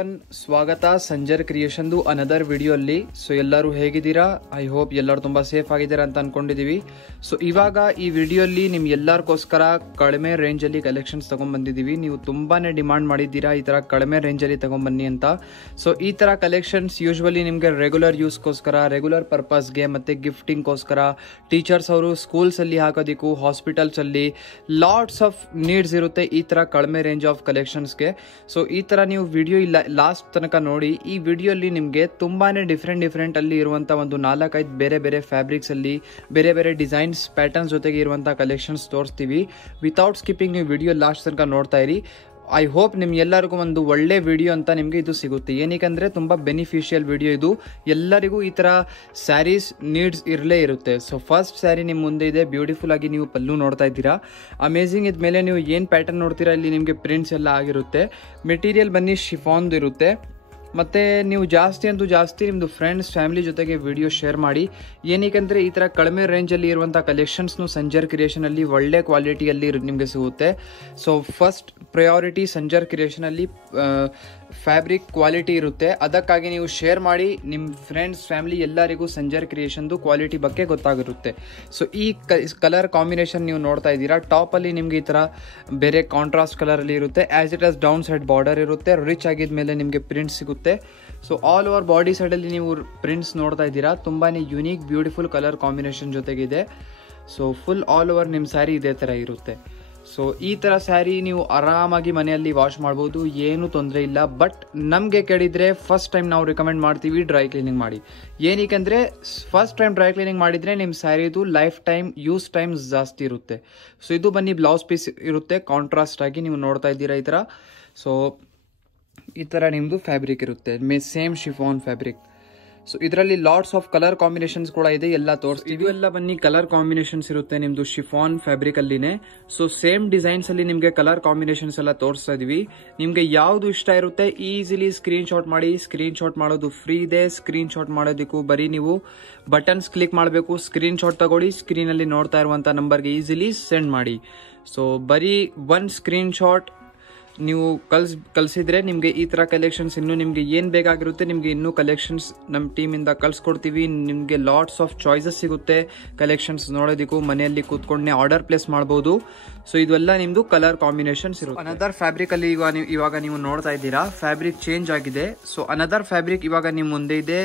Everyone, ಸ್ವಾಗತ Sanjar ಕ್ರಿಯೇಷನ್ದು another video ಅಲ್ಲಿ. So ಎಲ್ಲರೂ ಹೇಗಿದ್ದೀರಾ? ಐ ಹೋಪ್ ಎಲ್ಲರೂ ತುಂಬಾ ಸೇಫ್ ಆಗಿದ್ದೀರಾ ಅಂತ ಅನ್ಕೊಂಡಿದೀವಿ. ಸೊ ಇವಾಗ ಈ ವಿಡಿಯೋ ಅಲ್ಲಿ ನಿಮ್ ಎಲ್ಲರಿಗೋಸ್ಕರ ಕಡಿಮೆ ರೇಂಜ್ ಅಲ್ಲಿ ಕಲೆಕ್ಷನ್ಸ್ ತಗೊಂಡ್ ಬಂದಿದೀವಿ. ನೀವು ತುಂಬಾನೇ ಡಿಮಾಂಡ್ ಮಾಡಿದ್ದೀರಾ ಈ ತರ ಕಡಿಮೆ ರೇಂಜ್ ಅಲ್ಲಿ ತಗೊಂಡ್ ಬನ್ನಿ ಅಂತ. ಸೊ ಈ ತರ ಕಲೆಕ್ಷನ್ಸ್ ಯೂಶುವಲಿ ನಿಮ್ಗೆ ರೆಗ್ಯುಲರ್ ಯೂಸ್ಗೋಸ್ಕರ, ರೆಗ್ಯುಲರ್ ಪರ್ಪಸ್ಗೆ ಮತ್ತೆ ಗಿಫ್ಟಿಂಗ್ ಗೋಸ್ಕರ, ಟೀಚರ್ಸ್ ಅವರು ಸ್ಕೂಲ್ಸ್ ಅಲ್ಲಿ ಹಾಕೋದಿಕ್ಕೂ, ಹಾಸ್ಪಿಟಲ್ಸ್ ಅಲ್ಲಿ ಲಾಟ್ಸ್ ಆಫ್ ನೀಡ್ಸ್ ಇರುತ್ತೆ ಈ ತರ ಕಡಿಮೆ ರೇಂಜ್ ಆಫ್ ಕಲೆಕ್ಷನ್ಸ್ಗೆ. ಸೊ ಈ ತರ ನೀವು ವಿಡಿಯೋ ಇಲ್ಲ ಲಾಸ್ಟ್ ತನಕ ನೋಡಿ. ಈ ವಿಡಿಯೋ ಅಲ್ಲಿ ನಿಮ್ಗೆ ತುಂಬಾನೇ ಡಿಫ್ರೆಂಟ್ ಅಲ್ಲಿ ಇರುವಂತ ಒಂದು 4-5 ಬೇರೆ ಬೇರೆ ಫ್ಯಾಬ್ರಿಕ್ಸ್ ಅಲ್ಲಿ ಬೇರೆ ಬೇರೆ ಡಿಸೈನ್ಸ್ ಪ್ಯಾಟರ್ನ್ಸ್ ಜೊತೆಗೆ ಇರುವಂತ ಕಲೆಕ್ಷನ್ಸ್ ತೋರಿಸ್ತೀವಿ. ವಿತೌಟ್ ಸ್ಕಿಪ್ಪಿಂಗ್ ನೀವು ವಿಡಿಯೋ ಲಾಸ್ಟ್ ತನಕ ನೋಡ್ತಾ ಇರಿ. ಐ ಹೋಪ್ ನಿಮ್ ಎಲ್ಲರಿಗೂ ಒಂದು ಒಳ್ಳೆ ವಿಡಿಯೋ ಅಂತ ನಿಮ್ಗೆ ಇದು ಸಿಗುತ್ತೆ. ಏನಕ್ಕೆ ತುಂಬಾ ಬೆನಿಫಿಷಿಯಲ್ ವಿಡಿಯೋ ಇದು. ಎಲ್ಲರಿಗೂ ಈ ತರ ಸ್ಯಾರೀಸ್ ನೀಡ್ಸ್ ಇರಲೇ ಇರುತ್ತೆ. ಸೊ ಫಸ್ಟ್ ಸ್ಯಾರಿ ನಿಮ್ ಮುಂದೆ ಇದೆ. ಬ್ಯೂಟಿಫುಲ್ ಆಗಿ ನೀವು ಪಲ್ಲು ನೋಡ್ತಾ ಇದ್ದೀರಾ. ಅಮೇಜಿಂಗ್. ಇದ್ಮೇಲೆ ನೀವು ಏನ್ ಪ್ಯಾಟರ್ನ್ ನೋಡ್ತೀರಾ ಇಲ್ಲಿ ನಿಮ್ಗೆ ಪ್ರಿಂಟ್ಸ್ ಎಲ್ಲ ಆಗಿರುತ್ತೆ. ಮೆಟೀರಿಯಲ್ ಬನ್ನಿ ಶಿಫಾನ್ ಇರುತ್ತೆ. ಮತ್ತೆ ನೀವು ಜಾಸ್ತಿ ನಿಮ್ದು ಫ್ರೆಂಡ್ಸ್ ಫ್ಯಾಮಿಲಿ ಜೊತೆಗೆ ವಿಡಿಯೋ ಶೇರ್ ಮಾಡಿ. ಏನಕ್ಕೆ ಈ ತರ ಕಡಿಮೆ ರೇಂಜ್ ಅಲ್ಲಿ ಇರುವಂತಹ ಕಲೆಕ್ಷನ್ಸ್ ಸಂಜರ್ ಕ್ರಿಯೇಷನ್ ಅಲ್ಲಿ ಒಳ್ಳೆ ಕ್ವಾಲಿಟಿಯಲ್ಲಿ ನಿಮ್ಗೆ ಸಿಗುತ್ತೆ. So first priority Sanjar creation ಅಲ್ಲಿ ಫ್ಯಾಬ್ರಿಕ್ ಕ್ವಾಲಿಟಿ ಇರುತ್ತೆ. ಅದಕ್ಕಾಗಿ ನೀವು ಶೇರ್ ಮಾಡಿ ನಿಮ್ಮ ಫ್ರೆಂಡ್ಸ್ ಫ್ಯಾಮಿಲಿ ಎಲ್ಲರಿಗೂ ಸಂಜರ್ ಕ್ರಿಯೇಷನ್ದು ಕ್ವಾಲಿಟಿ ಬಗ್ಗೆ ಗೊತ್ತಾಗಿರುತ್ತೆ. ಸೊ ಈ ಕಲರ್ ಕಾಂಬಿನೇಷನ್ ನೀವು ನೋಡ್ತಾ ಇದ್ದೀರಾ. ಟಾಪ್ ಅಲ್ಲಿ ನಿಮ್ಗೆ ಈ ತರ ಬೇರೆ ಕಾಂಟ್ರಾಸ್ಟ್ ಕಲರ್ ಅಲ್ಲಿ ಇರುತ್ತೆ. As it as down side border ಇರುತ್ತೆ. ರಿಚ್ ಆಗಿದ್ಮೇಲೆ ನಿಮ್ಗೆ ಪ್ರಿಂಟ್ ಸಿಗುತ್ತೆ. So all over body side ಅಲ್ಲಿ ನೀವು ಪ್ರಿಂಟ್ಸ್ ನೋಡ್ತಾ ಇದ್ದೀರಾ. ತುಂಬಾನೇ ಯುನೀಕ್ ಬ್ಯೂಟಿಫುಲ್ ಕಲರ್ ಕಾಂಬಿನೇಷನ್ ಜೊತೆಗಿದೆ. ಸೊ ಫುಲ್ ಆಲ್ ಓವರ್ ನಿಮ್ ಸ್ಯಾರಿ ಇದೇ ತರ ಇರುತ್ತೆ. ಸೊ ಈ ತರ ಸ್ಯಾರಿ ನೀವು ಆರಾಮಾಗಿ ಮನೆಯಲ್ಲಿ ವಾಶ್ ಮಾಡಬಹುದು, ಏನು ತೊಂದರೆ ಇಲ್ಲ. ಬಟ್ ನಮ್ಗೆ ಕೇಳಿದ್ರೆ ಫಸ್ಟ್ ಟೈಮ್ ನಾವು ರಿಕಮೆಂಡ್ ಮಾಡ್ತೀವಿ ಡ್ರೈ ಕ್ಲೀನಿಂಗ್ ಮಾಡಿ. ಏನಕ್ಕೆ ಫಸ್ಟ್ ಟೈಮ್ ಡ್ರೈ ಕ್ಲೀನಿಂಗ್ ಮಾಡಿದ್ರೆ ನಿಮ್ ಸ್ಯಾರಿದು ಲೈಫ್ ಟೈಮ್ ಯೂಸ್ ಟೈಮ್ ಜಾಸ್ತಿ ಇರುತ್ತೆ. ಸೊ ಇದು ಬನ್ನಿ ಬ್ಲೌಸ್ ಪೀಸ್ ಇರುತ್ತೆ. ಕಾಂಟ್ರಾಸ್ಟ್ ಆಗಿ ನೀವು ನೋಡ್ತಾ ಇದ್ದೀರಾ ಈ ತರ. ಸೊ ಈ ತರ ನಿಮ್ದು ಫ್ಯಾಬ್ರಿಕ್ ಇರುತ್ತೆ. Same chiffon fabric. ಸೊ ಇದರಲ್ಲಿ ಲಾಟ್ಸ್ ಆಫ್ ಕಲರ್ ಕಾಂಬಿನೇಷನ್ಸ್ ಕೂಡ ಇದೆ. ಎಲ್ಲ ತೋರಿಸ್ತೀವಿ. ಇದು ಎಲ್ಲ ಬನ್ನಿ ಕಲರ್ ಕಾಂಬಿನೇಷನ್ಸ್ ಇರುತ್ತೆ ನಿಮ್ದು ಶಿಫಾನ್ ಫ್ಯಾಬ್ರಿಕ್ ಅಲ್ಲಿನೇ. ಸೊ ಸೇಮ್ ಡಿಸೈನ್ಸ್ ಅಲ್ಲಿ ನಿಮ್ಗೆ ಕಲರ್ ಕಾಂಬಿನೇಷನ್ಸ್ ಎಲ್ಲ ತೋರಿಸ್ತಾ ಇದೀವಿ. ನಿಮ್ಗೆ ಯಾವ್ದು ಇಷ್ಟ ಇರುತ್ತೆ ಈಸಿಲಿ ಸ್ಕ್ರೀನ್ ಶಾಟ್ ಮಾಡಿ. ಸ್ಕ್ರೀನ್ ಶಾಟ್ ಮಾಡೋದು ಫ್ರೀ ಇದೆ. ಸ್ಕ್ರೀನ್ ಶಾಟ್ ಮಾಡೋದಕ್ಕೂ ಬರೀ ನೀವು ಬಟನ್ಸ್ ಕ್ಲಿಕ್ ಮಾಡಬೇಕು. ಸ್ಕ್ರೀನ್ ಶಾಟ್ ತಗೊಳ್ಳಿ. ಸ್ಕ್ರೀನ್ ಅಲ್ಲಿ ನೋಡ್ತಾ ಇರುವಂತ ನಂಬರ್ಗೆ ಈಸಿಲಿ ಸೆಂಡ್ ಮಾಡಿ. ಸೊ ಬರೀ ಒನ್ ಸ್ಕ್ರೀನ್ ಶಾಟ್ ನೀವು ಕಳ್ಸಿದ್ರೆ ನಿಮ್ಗೆ ಈ ತರ ಕಲೆಕ್ಷನ್ಸ್ ಇನ್ನು ನಿಮ್ಗೆ ಏನ್ ಬೇಕಾಗಿರುತ್ತೆ ನಿಮ್ಗೆ ಇನ್ನೂ ಕಲೆಕ್ಷನ್ಸ್ ನಮ್ಮ ಟೀಮ್ ಇಂದ ಕಳ್ಸಿಕೊಡ್ತೀವಿ. ನಿಮ್ಗೆ ಲಾಟ್ಸ್ ಆಫ್ ಚಾಯ್ಸಸ್ ಸಿಗುತ್ತೆ ಕಲೆಕ್ಷನ್ಸ್ ನೋಡೋದಕ್ಕೂ. ಮನೆಯಲ್ಲಿ ಕೂತ್ಕೊಂಡೆ ಆರ್ಡರ್ ಪ್ಲೇಸ್ ಮಾಡಬಹುದು. ಸೊ ಇದೆಲ್ಲ ನಿಮ್ದು ಕಲರ್ ಕಾಂಬಿನೇಷನ್ಸ್ ಇರುತ್ತೆ. ಅನದರ್ ಫ್ಯಾಬ್ರಿಕ್ ಅಲ್ಲಿ ಇವಾಗ ನೀವು ನೋಡ್ತಾ ಇದ್ದೀರಾ. ಫ್ಯಾಬ್ರಿಕ್ ಚೇಂಜ್ ಆಗಿದೆ. ಸೊ ಅನದರ್ ಫ್ಯಾಬ್ರಿಕ್ ಇವಾಗ ನಿಮ್ ಮುಂದೆ ಇದೆ.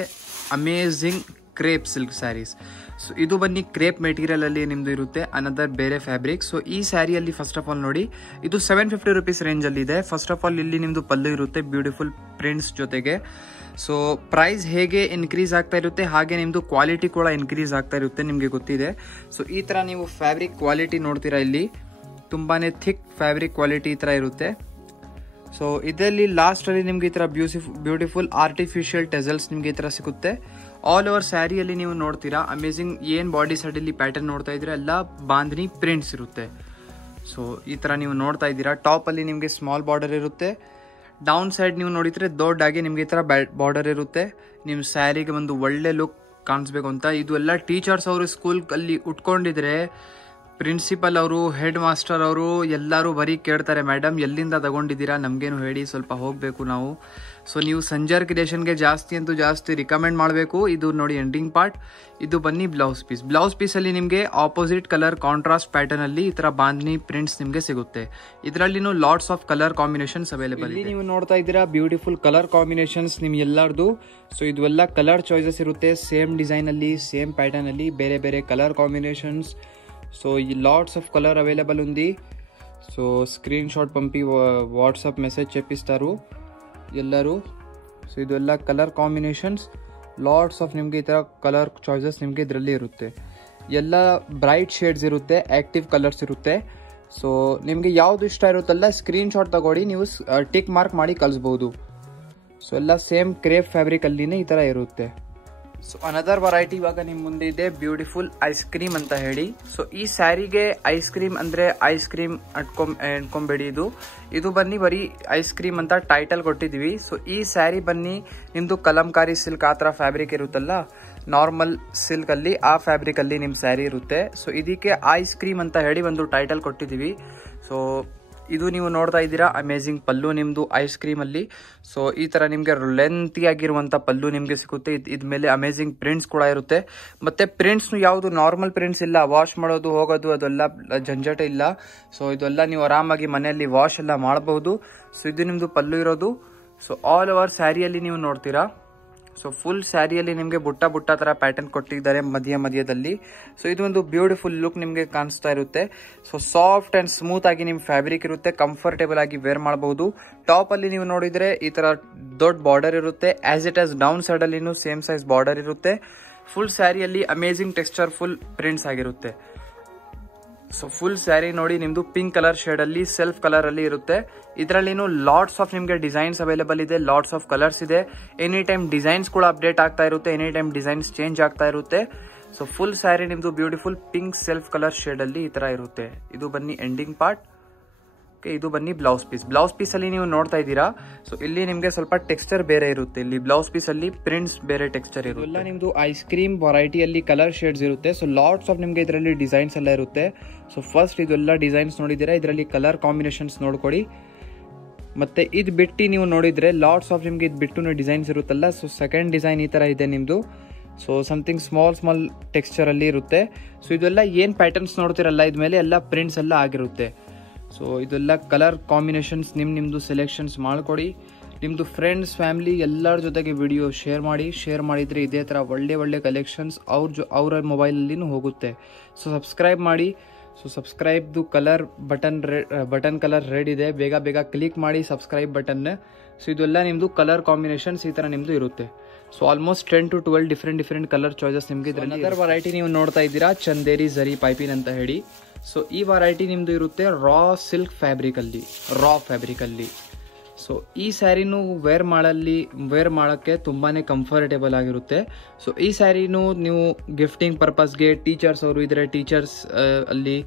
Amazing crepe silk sarees. So ಇದು ಬನ್ನಿ ಕ್ರೇಪ್ ಮೆಟೀರಿಯಲ್ ಅಲ್ಲಿ ನಿಮ್ದು ಇರುತ್ತೆ. ಅನದರ್ ಬೇರೆ ಫ್ಯಾಬ್ರಿಕ್. ಸೊ ಈ ಸ್ಯಾರಿಯಲ್ಲಿ ಫಸ್ಟ್ ಆಫ್ ಆಲ್ ನೋಡಿ, ಇದು 750 rupees ರೇಂಜ್ ಅಲ್ಲಿ ಇದೆ. ಫಸ್ಟ್ ಆಫ್ ಆಲ್ ಇಲ್ಲಿ ನಿಮ್ದು ಪಲ್ಲು ಇರುತ್ತೆ ಬ್ಯೂಟಿಫುಲ್ ಪ್ರಿಂಟ್ಸ್ ಜೊತೆಗೆ. ಸೊ ಪ್ರೈಸ್ ಹೇಗೆ ಇನ್ಕ್ರೀಸ್ ಆಗ್ತಾ ಇರುತ್ತೆ ಹಾಗೆ ನಿಮ್ದು ಕ್ವಾಲಿಟಿ ಕೂಡ ಇನ್ಕ್ರೀಸ್ ಆಗ್ತಾ ಇರುತ್ತೆ, ನಿಮ್ಗೆ ಗೊತ್ತಿದೆ. ಸೊ ಈ ತರ ನೀವು ಫ್ಯಾಬ್ರಿಕ್ ಕ್ವಾಲಿಟಿ ನೋಡ್ತೀರಾ ಇಲ್ಲಿ. ತುಂಬಾನೇ ಥಿಕ್ ಫ್ಯಾಬ್ರಿಕ್ ಕ್ವಾಲಿಟಿ ಈ ತರ ಇರುತ್ತೆ. ಸೊ ಇದರಲ್ಲಿ ಲಾಸ್ಟ್ ಅಲ್ಲಿ ನಿಮ್ಗೆ ಈ ತರ ಬ್ಯೂಟಿಫುಲ್ ಆರ್ಟಿಫಿಷಿಯಲ್ ಟೆಸಲ್ಸ್ ನಿಮ್ಗೆ ಈ ತರ ಸಿಗುತ್ತೆ. ಆಲ್ ಓವರ್ ಸ್ಯಾರಿಯಲ್ಲಿ ನೀವು ನೋಡ್ತೀರಾ. ಅಮೇಜಿಂಗ್. ಏನ್ ಬಾಡಿ ಸೈಡ್ ಅಲ್ಲಿ ಪ್ಯಾಟರ್ನ್ ನೋಡ್ತಾ ಇದ್ರೆ ಎಲ್ಲ ಬಾಂಧನಿ ಪ್ರಿಂಟ್ಸ್ ಇರುತ್ತೆ. ಸೊ ಈ ತರ ನೀವು ನೋಡ್ತಾ ಇದ್ದೀರಾ. ಟಾಪ್ ಅಲ್ಲಿ ನಿಮ್ಗೆ ಸ್ಮಾಲ್ ಬಾರ್ಡರ್ ಇರುತ್ತೆ. ಡೌನ್ ಸೈಡ್ ನೀವು ನೋಡಿದ್ರೆ ದೊಡ್ಡಾಗಿ ನಿಮ್ಗೆ ಈ ತರ ಬಾರ್ಡರ್ ಇರುತ್ತೆ. ನಿಮ್ ಸ್ಯಾರಿಗೆ ಒಂದು ಒಳ್ಳೆ ಲುಕ್ ಕಾಣಿಸ್ಬೇಕು ಅಂತ. ಇದು ಎಲ್ಲ ಟೀಚರ್ಸ್ ಅವರು ಸ್ಕೂಲ್ ಅಲ್ಲಿ ಉಟ್ಕೊಂಡಿದ್ರೆ ಪ್ರಿನ್ಸಿಪಲ್ ಅವರು, ಹೆಡ್ ಮಾಸ್ಟರ್ ಅವರು ಎಲ್ಲರೂ ಬರೀ ಕೇಳ್ತಾರೆ, ಮೇಡಮ್ ಎಲ್ಲಿಂದ ತಗೊಂಡಿದ್ದೀರಾ, ನಮ್ಗೇನು ಹೇಳಿ, ಸ್ವಲ್ಪ ಹೋಗ್ಬೇಕು ನಾವು. ಸೊ ನೀವು ಸಂಜರ್ ಕ್ರಿಯೇಷನ್ಗೆ ಜಾಸ್ತಿ ರಿಕಮೆಂಡ್ ಮಾಡಬೇಕು. ಇದು ನೋಡಿ ಎಂಡಿಂಗ್ ಪಾರ್ಟ್. ಇದು ಬನ್ನಿ ಬ್ಲೌಸ್ ಪೀಸ್. ಬ್ಲೌಸ್ ಪೀಸ್ ಅಲ್ಲಿ ನಿಮ್ಗೆ ಆಪೋಸಿಟ್ ಕಲರ್ ಕಾಂಟ್ರಾಸ್ಟ್ ಪ್ಯಾಟರ್ನ್ ಅಲ್ಲಿ ಈ ತರ ಬಾಂಧನಿ ಪ್ರಿಂಟ್ಸ್ ನಿಮ್ಗೆ ಸಿಗುತ್ತೆ. ಇದರಲ್ಲಿನೂ lots of colour combinations available ಇದೆ. ನೀವು ನೋಡ್ತಾ ಇದ್ದೀರಾ ಬ್ಯೂಟಿಫುಲ್ ಕಲರ್ ಕಾಂಬಿನೇಷನ್ಸ್ ನಿಮ್ ಎಲ್ಲರದು. ಸೊ ಇದೆಲ್ಲ ಕಲರ್ ಚಾಯ್ಸಸ್ ಇರುತ್ತೆ. ಸೇಮ್ ಡಿಸೈನ್ ಅಲ್ಲಿ ಸೇಮ್ ಪ್ಯಾಟರ್ನ್ ಅಲ್ಲಿ ಬೇರೆ ಬೇರೆ ಕಲರ್ ಕಾಂಬಿನೇಷನ್ಸ್. సో ఈ లాట్స్ ఆఫ్ కలర్ అవైలబుల్ ఉంది. సో స్క్రీన్ షాట్ పంపి వాట్సాప్ మెసేజ్ చెప్పిస్తారు ಎಲ್ಲರೂ. ಸೊ ಇದೆಲ್ಲ ಕಲರ್ ಕಾಂಬಿನೇಷನ್ಸ್. ಲಾಟ್ಸ್ ಆಫ್ ನಿಮಗೆ ಈ ಥರ ಕಲರ್ ಚಾಯ್ಸಸ್ ನಿಮಗೆ ಇದರಲ್ಲಿ ಇರುತ್ತೆ. ಎಲ್ಲ ಬ್ರೈಟ್ ಶೇಡ್ಸ್ ಇರುತ್ತೆ, ಆಕ್ಟಿವ್ ಕಲರ್ಸ್ ಇರುತ್ತೆ. ಸೊ ನಿಮಗೆ ಯಾವ್ದು ಇಷ್ಟ ಇರುತ್ತಲ್ಲ ಸ್ಕ್ರೀನ್ ಶಾಟ್ ತಗೊಳ್ಳಿ, ನೀವು ಟಿಕ್ ಮಾರ್ಕ್ ಮಾಡಿ ಕಳಿಸ್ಬೋದು. ಸೊ ಎಲ್ಲ ಸೇಮ್ ಕ್ರೇಪ್ ಫ್ಯಾಬ್ರಿಕ್ ಅಲ್ಲಿನೇ ಈ ಥರ ಇರುತ್ತೆ. ಸೊ ಅನದರ್ ವೆರೈಟಿ ಇವಾಗ ನಿಮ್ ಮುಂದೆ ಇದೆ. ಬ್ಯೂಟಿಫುಲ್ ಐಸ್ ಕ್ರೀಮ್ ಅಂತ ಹೇಳಿ. ಸೊ ಈ ಸ್ಯಾರಿಗೆ ಐಸ್ ಕ್ರೀಮ್ ಅಂದ್ರೆ ಐಸ್ ಕ್ರೀಮ್ ಅನ್ಕೊಂಬೇಡಿ. ಇದು ಬನ್ನಿ ಬರೀ ಐಸ್ ಕ್ರೀಮ್ ಅಂತ ಟೈಟಲ್ ಕೊಟ್ಟಿದೀವಿ. ಸೊ ಈ ಸ್ಯಾರಿ ಬನ್ನಿ ನಿಮ್ದು ಕಲಂಕಾರಿ ಸಿಲ್ಕ್ ಆ ತರ ಫ್ಯಾಬ್ರಿಕ್ ಇರುತ್ತಲ್ಲ, ನಾರ್ಮಲ್ ಸಿಲ್ಕ್ ಅಲ್ಲಿ ಆ ಫ್ಯಾಬ್ರಿಕ್ ಅಲ್ಲಿ ನಿಮ್ ಸ್ಯಾರಿ ಇರುತ್ತೆ. ಸೊ ಇದಕ್ಕೆ ಐಸ್ ಕ್ರೀಮ್ ಅಂತ ಹೇಳಿ ಒಂದು ಟೈಟಲ್ ಕೊಟ್ಟಿದೀವಿ. ಸೊ ಇದು ನೀವು ನೋಡ್ತಾ ಇದ್ದೀರಾ ಅಮೇಜಿಂಗ್ ಪಲ್ಲು ನಿಮ್ದು ಐಸ್ ಕ್ರೀಮ್ ಅಲ್ಲಿ. ಸೊ ಈ ತರ ನಿಮ್ಗೆ ಲೆಂತಿ ಆಗಿರುವಂತ ಪಲ್ಲು ನಿಮ್ಗೆ ಸಿಗುತ್ತೆ. ಇದ್ಮೇಲೆ ಅಮೇಜಿಂಗ್ ಪ್ರಿಂಟ್ಸ್ ಕೂಡ ಇರುತ್ತೆ. ಮತ್ತೆ ಪ್ರಿಂಟ್ಸ್ ಯಾವುದು ನಾರ್ಮಲ್ ಪ್ರಿಂಟ್ಸ್ ಇಲ್ಲ, ವಾಶ್ ಮಾಡೋದು ಹೋಗೋದು ಅದೆಲ್ಲ ಜಂಜಾಟ ಇಲ್ಲ. ಸೊ ಇದೆಲ್ಲ ನೀವು ಆರಾಮಾಗಿ ಮನೆಯಲ್ಲಿ ವಾಶ್ ಎಲ್ಲ ಮಾಡಬಹುದು. ಸೊ ಇದು ನಿಮ್ದು ಪಲ್ಲು ಇರೋದು. ಸೊ ಆಲ್ ಓವರ್ ಸ್ಯಾರಿಯಲ್ಲಿ ನೀವು ನೋಡ್ತೀರಾ. ಸೊ ಫುಲ್ ಸ್ಯಾರಿಯಲ್ಲಿ ನಿಮಗೆ ಬುಟ್ಟ ಬುಟ್ಟ ತರ ಪ್ಯಾಟರ್ನ್ ಕೊಟ್ಟಿದ್ದಾರೆ ಮಧ್ಯದಲ್ಲಿ. ಸೊ ಇದು ಒಂದು ಬ್ಯೂಟಿಫುಲ್ ಲುಕ್ ನಿಮಗೆ ಕಾಣಿಸ್ತಾ ಇರುತ್ತೆ. ಸೊ ಸಾಫ್ಟ್ ಅಂಡ್ ಸ್ಮೂತ್ ಆಗಿ ನಿಮ್ ಫ್ಯಾಬ್ರಿಕ್ ಇರುತ್ತೆ, ಕಂಫರ್ಟೇಬಲ್ ಆಗಿ ವೇರ್ ಮಾಡಬಹುದು. ಟಾಪ್ ಅಲ್ಲಿ ನೀವು ನೋಡಿದ್ರೆ ಈ ತರ ದೊಡ್ಡ ಬಾರ್ಡರ್ ಇರುತ್ತೆ. As it as down side ಅಲ್ಲಿ ಸೇಮ್ ಸೈಜ್ ಬಾರ್ಡರ್ ಇರುತ್ತೆ. ಫುಲ್ ಸ್ಯಾರಿಯಲ್ಲಿ ಅಮೇಜಿಂಗ್ ಟೆಕ್ಸ್ಚರ್ ಫುಲ್ ಪ್ರಿಂಟ್ಸ್ ಆಗಿರುತ್ತೆ. ಸೊ ಫುಲ್ ಸ್ಯಾರಿ ನೋಡಿ ನಿಮ್ದು ಪಿಂಕ್ ಕಲರ್ ಶೇಡ್ ಅಲ್ಲಿ ಸೆಲ್ಫ್ ಕಲರ್ ಅಲ್ಲಿ ಇರುತ್ತೆ. ಇದರಲ್ಲಿನೂ ಲಾಟ್ಸ್ ಆಫ್ ನಿಮ್ಗೆ ಡಿಸೈನ್ಸ್ ಅವೈಲೇಬಲ್ ಇದೆ, ಲಾಟ್ಸ್ ಆಫ್ ಕಲರ್ಸ್ ಇದೆ. ಎನಿ ಟೈಮ್ ಡಿಸೈನ್ಸ್ ಕೂಡ ಅಪ್ಡೇಟ್ ಆಗ್ತಾ ಇರುತ್ತೆ, ಎನಿ ಟೈಮ್ ಡಿಸೈನ್ಸ್ ಚೇಂಜ್ ಆಗ್ತಾ ಇರುತ್ತೆ. ಸೊ ಫುಲ್ ಸ್ಯಾರಿ ನಿಮ್ದು beautiful pink self colour shade ಅಲ್ಲಿ ಈ ತರ ಇರುತ್ತೆ. ಇದು ಬನ್ನಿ ಎಂಡಿಂಗ್ ಪಾರ್ಟ್. ಇದು ಬನ್ನಿ ಬ್ಲೌಸ್ ಪೀಸ್. ಬ್ಲೌಸ್ ಪೀಸ್ ಅಲ್ಲಿ ನೀವು ನೋಡ್ತಾ ಇದ್ದೀರಾ. ಸೊ ಇಲ್ಲಿ ನಿಮ್ಗೆ ಸ್ವಲ್ಪ ಟೆಕ್ಸ್ಚರ್ ಬೇರೆ ಇರುತ್ತೆ. ಇಲ್ಲಿ ಬ್ಲೌಸ್ ಪೀಸ್ ಅಲ್ಲಿ ಪ್ರಿಂಟ್ಸ್ ಬೇರೆ ಟೆಕ್ಸ್ಚರ್ ಇರುತ್ತೆ. ಎಲ್ಲ ನಿಮ್ದು ಐಸ್ ಕ್ರೀಮ್ ವೆರೈಟಿಯಲ್ಲಿ ಕಲರ್ ಶೇಡ್ಸ್ ಇರುತ್ತೆ. ಸೊ ಲಾಟ್ಸ್ ಆಫ್ ನಿಮ್ಗೆ ಇದರಲ್ಲಿ ಡಿಸೈನ್ಸ್ ಎಲ್ಲ ಇರುತ್ತೆ. ಸೊ ಫಸ್ಟ್ ಇದೆಲ್ಲ ಡಿಸೈನ್ಸ್ ನೋಡಿದ್ದೀರಾ, ಇದರಲ್ಲಿ ಕಲರ್ ಕಾಂಬಿನೇಷನ್ಸ್ ನೋಡ್ಕೊಡಿ. ಮತ್ತೆ ಇದು ಬಿಟ್ಟು ನೀವು ನೋಡಿದ್ರೆ ಲಾಟ್ಸ್ ಆಫ್ ನಿಮ್ಗೆ ಇದು ಬಿಟ್ಟು ಡಿಸೈನ್ಸ್ ಇರುತ್ತಲ್ಲ. ಸೊ ಸೆಕೆಂಡ್ ಡಿಸೈನ್ ಈ ತರ ಇದೆ ನಿಮ್ದು. ಸೊ ಸಮಥಿಂಗ್ ಸ್ಮಾಲ್ ಟೆಕ್ಸ್ಚರ್ ಅಲ್ಲಿ ಇರುತ್ತೆ. ಸೊ ಇದೆಲ್ಲ ಏನ್ ಪ್ಯಾಟರ್ನ್ಸ್ ನೋಡ್ತಿರಲ್ಲ ಇದ್ಮೇಲೆ ಎಲ್ಲ ಪ್ರಿಂಟ್ಸ್ ಎಲ್ಲ ಆಗಿರುತ್ತೆ. ಸೊ ಇದೆಲ್ಲ ಕಲರ್ ಕಾಂಬಿನೇಷನ್ಸ್ ನಿಮ್ದು ಸೆಲೆಕ್ಷನ್ಸ್ ಮಾಡ್ಕೊಡಿ. ನಿಮ್ದು ಫ್ರೆಂಡ್ಸ್ ಫ್ಯಾಮಿಲಿ ಎಲ್ಲರ ಜೊತೆಗೆ ವಿಡಿಯೋ ಶೇರ್ ಮಾಡಿದ್ರೆ ಇದೇ ತರ ಒಳ್ಳೆ ಕಲೆಕ್ಷನ್ಸ್ ಅವರ ಮೊಬೈಲಲ್ಲಿನೂ ಹೋಗುತ್ತೆ. ಸೊ ಸಬ್ಸ್ಕ್ರೈಬ್ ಮಾಡಿ. ಸೊ ಸಬ್ಸ್ಕ್ರೈಬ್ದು ಕಲರ್ ಬಟನ್ ಕಲರ್ ರೆಡ್ ಇದೆ, ಬೇಗ ಕ್ಲಿಕ್ ಮಾಡಿ ಸಬ್ಸ್ಕ್ರೈಬ್ ಬಟನ್. ಸೊ ಇದೆಲ್ಲ ನಿಮ್ದು ಕಲರ್ ಕಾಂಬಿನೇಷನ್ಸ್ ಈ ತರ ನಿಮ್ದು ಇರುತ್ತೆ. So almost 10 to 12 different colour choices ನಿಮ್ಗೆ ಇದರಲ್ಲಿ. ಅದರ್ ವೆರೈಟಿ ನೀವು ನೋಡ್ತಾ ಇದ್ದೀರಾ ಚಂದೇರಿ ಜರಿ ಪೈಪಿನ್ ಅಂತ ಹೇಳಿ. ಸೊ ಈ ವೆರೈಟಿ ನಿಮ್ದು ಇರುತ್ತೆ ರಾ ಫ್ಯಾಬ್ರಿಕ್ ಅಲ್ಲಿ. ಸೊ ಈ ಸ್ಯಾರಿನೂ ವೇರ್ ಮಾಡೋಕ್ಕೆ ತುಂಬಾನೇ ಕಂಫರ್ಟೇಬಲ್ ಆಗಿರುತ್ತೆ. ಸೊ ಈ ಸ್ಯಾರಿನೂ ನೀವು ಗಿಫ್ಟಿಂಗ್ ಪರ್ಪಸ್ಗೆ ಟೀಚರ್ಸ್ ಅವರು ಇದ್ರೆ ಟೀಚರ್ಸ್ ಅಲ್ಲಿ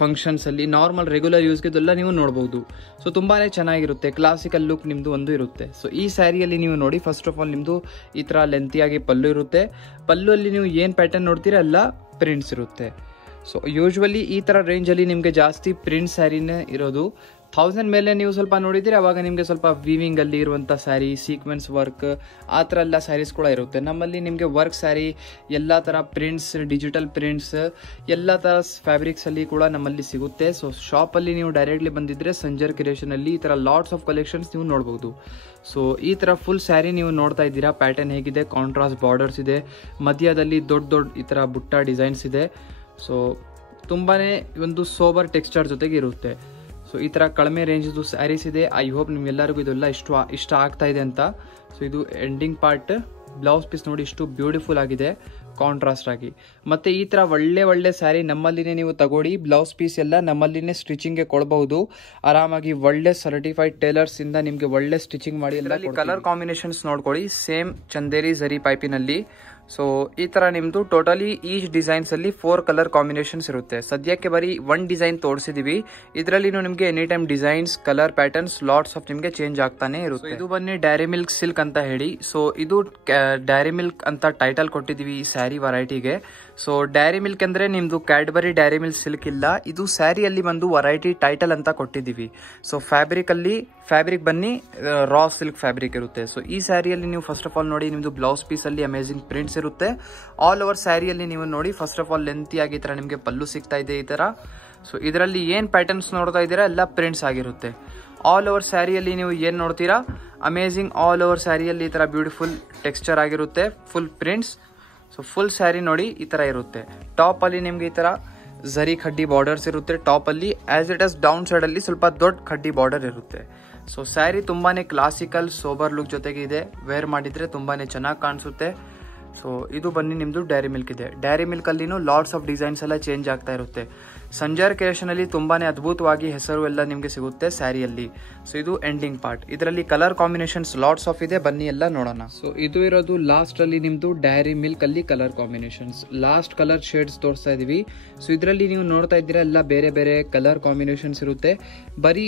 ಫಂಕ್ಷನ್ಸ್ ಅಲ್ಲಿ ನಾರ್ಮಲ್ ರೆಗ್ಯುಲರ್ ಯೂಸ್ಗೆ ಇದೆಲ್ಲ ನೀವು ನೋಡಬಹುದು. ಸೊ ತುಂಬಾನೇ ಚೆನ್ನಾಗಿರುತ್ತೆ, ಕ್ಲಾಸಿಕಲ್ ಲುಕ್ ನಿಮ್ದು ಒಂದು ಇರುತ್ತೆ. ಸೊ ಈ ಸ್ಯಾರಿಯಲ್ಲಿ ನೀವು ನೋಡಿ ಫಸ್ಟ್ ಆಫ್ ಆಲ್ ನಿಮ್ದು ಈ ತರ ಲೆಂತಿಯಾಗಿ ಪಲ್ಲು ಇರುತ್ತೆ. ಪಲ್ಲು ಅಲ್ಲಿ ನೀವು ಏನ್ ಪ್ಯಾಟರ್ನ್ ನೋಡ್ತೀರಾ ಎಲ್ಲ ಪ್ರಿಂಟ್ಸ್ ಇರುತ್ತೆ. ಸೊ ಯೂಶ್ವಲಿ ಈ ತರ ರೇಂಜ್ ಅಲ್ಲಿ ನಿಮ್ಗೆ ಜಾಸ್ತಿ ಪ್ರಿಂಟ್ ಸ್ಯಾರಿನೇ ಇರೋದು. 1000 ಮೇಲೆ ನೀವು ಸ್ವಲ್ಪ ನೋಡಿದ್ರೆ ಅವಾಗ ನಿಮ್ಗೆ ಸ್ವಲ್ಪ ವೀವಿಂಗ್ ಅಲ್ಲಿ ಇರುವಂತ ಸ್ಯಾರಿ, ಸೀಕ್ವೆನ್ಸ್ ವರ್ಕ್ ಆ ತರ ಎಲ್ಲ ಸ್ಯಾರೀಸ್ ಕೂಡ ಇರುತ್ತೆ. ನಮ್ಮಲ್ಲಿ ನಿಮ್ಗೆ ವರ್ಕ್ ಸ್ಯಾರಿ, ಎಲ್ಲಾ ತರ ಪ್ರಿಂಟ್ಸ್, ಡಿಜಿಟಲ್ ಪ್ರಿಂಟ್ಸ್, ಎಲ್ಲಾ ತರ ಫ್ಯಾಬ್ರಿಕ್ಸ್ ಅಲ್ಲಿ ಕೂಡ ನಮ್ಮಲ್ಲಿ ಸಿಗುತ್ತೆ. ಸೊ ಶಾಪ್ ಅಲ್ಲಿ ನೀವು ಡೈರೆಕ್ಟ್ಲಿ ಬಂದಿದ್ರೆ ಸಂಜರ್ ಕ್ರಿಯೇಷನ್ ಅಲ್ಲಿ ಈ ತರ ಲಾಟ್ಸ್ ಆಫ್ ಕಲೆಕ್ಷನ್ಸ್ ನೀವು ನೋಡಬಹುದು. ಸೊ ಈ ತರ ಫುಲ್ ಸ್ಯಾರಿ ನೀವು ನೋಡ್ತಾ ಇದ್ದೀರಾ. ಪ್ಯಾಟರ್ನ್ ಹೇಗಿದೆ, ಕಾಂಟ್ರಾಸ್ಟ್ ಬಾರ್ಡರ್ಸ್ ಇದೆ, ಮಧ್ಯದಲ್ಲಿ ದೊಡ್ಡ ಈ ತರ ಬುಟ್ಟ ಡಿಸೈನ್ಸ್ ಇದೆ. ಸೊ ತುಂಬಾನೇ ಒಂದು ಸೋಬರ್ ಟೆಕ್ಸ್ಚರ್ ಜೊತೆಗೆ ಇರುತ್ತೆ. ಸೊ ಈ ತರ ಕಡಿಮೆ ರೇಂಜ್ದು ಸ್ಯಾರೀಸ್ ಇದೆ. ಐ ಹೋಪ್ ನಿಮ್ಗೆಲ್ಲರಿಗೂ ಇದೆಲ್ಲ ಇಷ್ಟ ಆಗ್ತಾ ಇದೆ ಅಂತ. ಸೊ ಇದು ಎಂಡಿಂಗ್ ಪಾರ್ಟ್. ಬ್ಲೌಸ್ ಪೀಸ್ ನೋಡಿ ಇಷ್ಟು ಬ್ಯೂಟಿಫುಲ್ ಆಗಿದೆ ಕಾಂಟ್ರಾಸ್ಟ್ ಆಗಿ. ಮತ್ತೆ ಈ ತರ ಒಳ್ಳೆ ಸ್ಯಾರಿ ನಮ್ಮಲ್ಲಿನೇ ನೀವು ತಗೊಳ್ಳಿ. ಬ್ಲೌಸ್ ಪೀಸ್ ಎಲ್ಲ ನಮ್ಮಲ್ಲಿನೇ ಸ್ಟಿಚಿಂಗ್ಗೆ ಕೊಡಬಹುದು ಆರಾಮಾಗಿ. ಒಳ್ಳೆ ಸರ್ಟಿಫೈಡ್ ಟೇಲರ್ಸ್ ಇಂದ ನಿಮ್ಗೆ ಒಳ್ಳೆ ಸ್ಟಿಚಿಂಗ್ ಮಾಡಿ ಎಲ್ಲ. ಕಲರ್ ಕಾಂಬಿನೇಷನ್ಸ್ ನೋಡ್ಕೊಳ್ಳಿ, ಸೇಮ್ ಚಂದೇರಿ ಜರಿ ಪೈಪಿನಲ್ಲಿ. ಸೊ ಈ ತರ ನಿಮ್ದು ಟೋಟಲಿ ಈ ಡಿಸೈನ್ಸ್ ಅಲ್ಲಿ 4 ಕಲರ್ ಕಾಂಬಿನೇಷನ್ಸ್ ಇರುತ್ತೆ. ಸದ್ಯಕ್ಕೆ ಬರೀ 1 ಡಿಸೈನ್ ತೋರಿಸಿದೀವಿ. ಇದರಲ್ಲಿ ನಿಮ್ಗೆ any time designs, colour patterns lots of ನಿಮ್ಗೆ ಚೇಂಜ್ ಆಗ್ತಾನೆ ಇರುತ್ತೆ. ಇದು ಬನ್ನಿ ಡೈರಿ ಮಿಲ್ಕ್ ಸಿಲ್ಕ್ ಅಂತ ಹೇಳಿ. ಸೊ ಇದು ಡೈರಿ ಮಿಲ್ಕ್ ಅಂತ ಟೈಟಲ್ ಕೊಟ್ಟಿದೀವಿ ಈ ಸ್ಯಾರಿ ವೆರೈಟಿಗೆ. ಸೊ ಡೈರಿ ಮಿಲ್ಕ್ ಅಂದ್ರೆ ನಿಮ್ದು ಕ್ಯಾಡ್ಬರಿ ಡೈರಿ ಮಿಲ್ಕ್ ಸಿಲ್ಕ್ ಇಲ್ಲ, ಇದು ಸ್ಯಾರಿಯಲ್ಲಿ ಬಂದು ವೆರೈಟಿ ಟೈಟಲ್ ಅಂತ ಕೊಟ್ಟಿದ್ದೀವಿ. ಸೊ ಫ್ಯಾಬ್ರಿಕ್ ಬನ್ನಿ ರಾ ಸಿಲ್ಕ್ ಫ್ಯಾಬ್ರಿಕ್ ಇರುತ್ತೆ. ಸೊ ಈ ಸ್ಯಾರಿಯಲ್ಲಿ ನೀವು ಫಸ್ಟ್ ಆಫ್ ಆಲ್ ನೋಡಿ ನಿಮ್ದು ಬ್ಲೌಸ್ ಪೀಸ್ ಅಲ್ಲಿ ಅಮೇಜಿಂಗ್ ಪ್ರಿಂಟ್ಸ್ ಇರುತ್ತೆ. ಆಲ್ ಓವರ್ ಸ್ಯಾರಿಯಲ್ಲಿ ನೀವು ನೋಡಿ ಫಸ್ಟ್ ಆಫ್ ಆಲ್ ಲೆಂತಿಯಾಗಿ ಈ ತರ ನಿಮ್ಗೆ ಪಲ್ಲು ಸಿಗ್ತಾ ಇದೆ ಈ ತರ. ಸೊ ಇದರಲ್ಲಿ ಏನ್ ಪ್ಯಾಟರ್ನ್ಸ್ ನೋಡ್ತಾ ಇದ್ದೀರಾ ಎಲ್ಲ ಪ್ರಿಂಟ್ಸ್ ಆಗಿರುತ್ತೆ. ಆಲ್ ಓವರ್ ಸ್ಯಾರಿಯಲ್ಲಿ ನೀವು ಏನ್ ನೋಡ್ತೀರಾ ಅಮೇಜಿಂಗ್ ಆಲ್ ಓವರ್ ಸ್ಯಾರಿಯಲ್ಲಿ ಈ ತರ ಬ್ಯೂಟಿಫುಲ್ ಟೆಕ್ಸ್ಚರ್ ಆಗಿರುತ್ತೆ, full prints. So full sari ನೋಡಿ ಈ ತರ ಇರುತ್ತೆ. ಟಾಪ್ ಅಲ್ಲಿ ನಿಮ್ಗೆ ಈ ತರ ಜರಿ ಖಡ್ಡಿ ಬಾರ್ಡರ್ಸ್ ಇರುತ್ತೆ ಟಾಪ್ ಅಲ್ಲಿ. As it as down side ಅಲ್ಲಿ ಸ್ವಲ್ಪ ದೊಡ್ಡ ಖಡ್ಡಿ ಬಾರ್ಡರ್ ಇರುತ್ತೆ. ಸೊ ಸ್ಯಾರಿ ತುಂಬಾನೇ ಕ್ಲಾಸಿಕಲ್ ಸೋಬರ್ ಲುಕ್ ಜೊತೆಗೆ ಇದೆ. ವೇರ್ ಮಾಡಿದ್ರೆ ತುಂಬಾನೇ ಚೆನ್ನಾಗಿ ಕಾಣಿಸುತ್ತೆ. ಸೊ ಇದು ಬನ್ನಿ ನಿಮ್ದು ಡೈರಿ ಮಿಲ್ಕ್ ಇದೆ. ಡೈರಿ ಮಿಲ್ಕ್ ಅಲ್ಲಿನೂ ಲಾಟ್ಸ್ ಆಫ್ ಡಿಸೈನ್ಸ್ ಎಲ್ಲ ಚೇಂಜ್ ಆಗ್ತಾ ಇರುತ್ತೆ. ಸಂಜರ್ ಕ್ರಿಯೇಷನ್ ಅಲ್ಲಿ ತುಂಬಾನೇ ಅದ್ಭುತವಾಗಿ ಹೆಸರು ಎಲ್ಲ ನಿಮ್ಗೆ ಸಿಗುತ್ತೆ ಸ್ಯಾರಿಯಲ್ಲಿ. ಸೊ ಇದು ಎಂಡಿಂಗ್ ಪಾರ್ಟ್. ಇದರಲ್ಲಿ ಕಲರ್ ಕಾಂಬಿನೇಷನ್ಸ್ ಲಾಟ್ಸ್ ಆಫ್ ಇದೆ, ಬನ್ನಿ ಎಲ್ಲ ನೋಡೋಣ. ಸೊ ಇದು ಇರೋದು ಲಾಸ್ಟ್ ಅಲ್ಲಿ ನಿಮ್ದು ಡೈರಿ ಮಿಲ್ಕ್ ಅಲ್ಲಿ colour combinations, last colour shades ತೋರಿಸ್ತಾ ಇದೀವಿ. ಸೊ ಇದರಲ್ಲಿ ನೀವು ನೋಡ್ತಾ ಇದ್ದೀರಾ ಎಲ್ಲ ಬೇರೆ ಕಲರ್ ಕಾಂಬಿನೇಷನ್ಸ್ ಇರುತ್ತೆ. ಬರೀ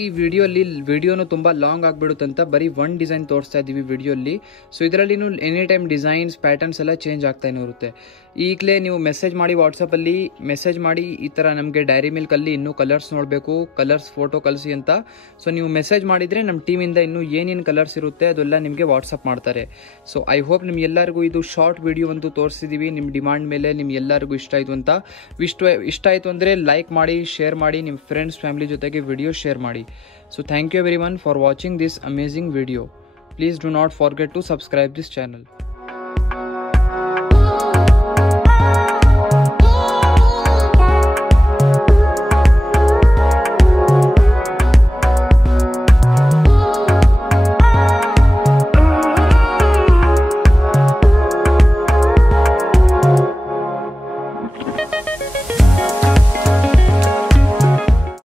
ವಿಡಿಯೋನು ತುಂಬಾ ಲಾಂಗ್ ಆಗ್ಬಿಡುತ್ತೆ ಅಂತ ಬರೀ 1 ಡಿಸೈನ್ ತೋರಿಸ್ತಾ ಇದೀವಿ ವಿಡಿಯೋಲಿ. ಸೊ ಇದರಲ್ಲಿ ಎನಿ ಟೈಮ್ ಡಿಸೈನ್ಸ್ ಪ್ಯಾಟರ್ನ್ಸ್ ಎಲ್ಲ ಚೇಂಜ್ ಆಗ್ತಾನೆ ಇರುತ್ತೆ. ಈಗಲೇ ನೀವು ಮೆಸೇಜ್ ಮಾಡಿ, ವಾಟ್ಸಪ್ಪಲ್ಲಿ ಮೆಸೇಜ್ ಮಾಡಿ, ಈ ಥರ ನಮಗೆ ಡೈರಿ ಮಿಲ್ಕಲ್ಲಿ ಇನ್ನೂ ಕಲರ್ಸ್ ನೋಡಬೇಕು, ಕಲರ್ಸ್ ಫೋಟೋ ಕಳಿಸಿ ಅಂತ. ಸೊ ನೀವು ಮೆಸೇಜ್ ಮಾಡಿದರೆ ನಮ್ಮ ಟೀಮಿಂದ ಇನ್ನೂ ಏನೇನು ಕಲರ್ಸ್ ಇರುತ್ತೆ ಅದೆಲ್ಲ ನಿಮಗೆ ವಾಟ್ಸಪ್ ಮಾಡ್ತಾರೆ. ಸೊ ಐ ಹೋಪ್ ನಿಮ್ಗೆಲ್ಲರಿಗೂ ಇದು ಶಾರ್ಟ್ ವಿಡಿಯೋ ಒಂದು ತೋರಿಸಿದ್ದೀವಿ ನಿಮ್ಮ ಡಿಮಾಂಡ್ ಮೇಲೆ. ನಿಮ್ಗೆಲ್ಲರಿಗೂ ಇಷ್ಟ ಆಯಿತು ಅಂತ. ಇಷ್ಟ ಆಯಿತು ಅಂದರೆ ಲೈಕ್ ಮಾಡಿ, ಶೇರ್ ಮಾಡಿ, ನಿಮ್ಮ ಫ್ರೆಂಡ್ಸ್ ಫ್ಯಾಮಿಲಿ ಜೊತೆಗೆ ವಿಡಿಯೋ ಶೇರ್ ಮಾಡಿ. So thank you everyone for watching this amazing video. Please do not forget to subscribe this channel.